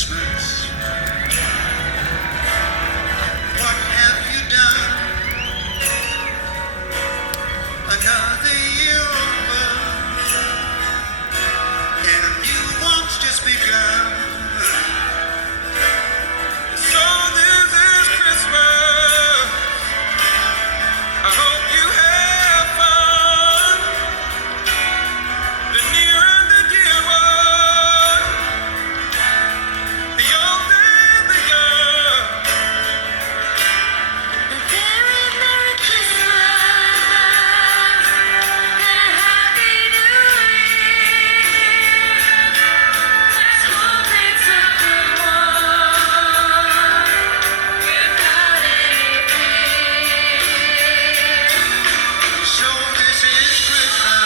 Christmas, what have you done? Another year over, and a new one's just begun. So this is Christmas. I hope you have fun. The near and the dear one, the old and the young. A very Merry Christmas and Happy New Year. Let's hope it's a good one without any fear. So this is Christmas.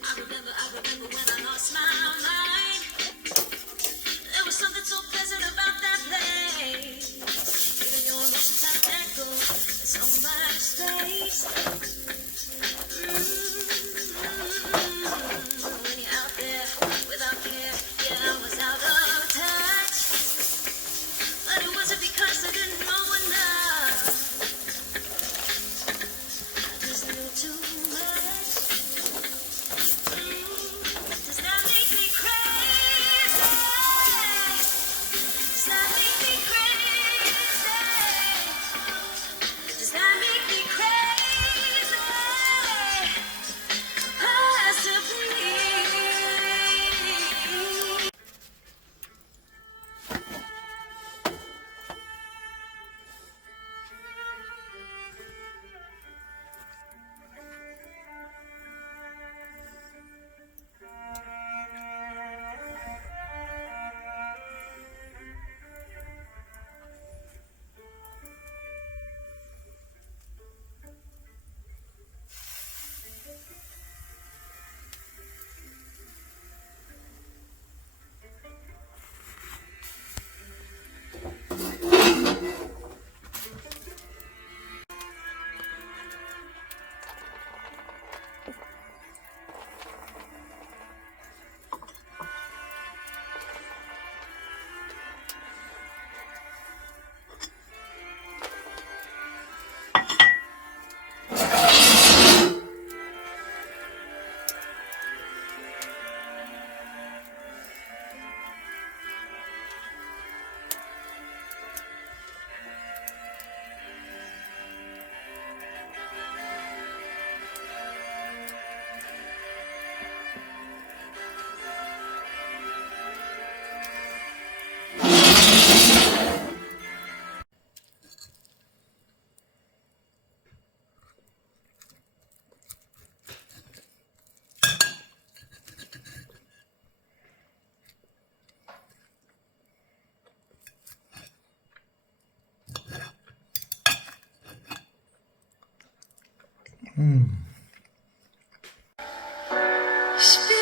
I remember when I lost my mind. There was something so pleasant about that place. Even your emotions have an echo in so much space. When you're out there without care, yeah, I was out of touch. But it wasn't because I didn't know enough. I just knew too much. Does that make me Śpię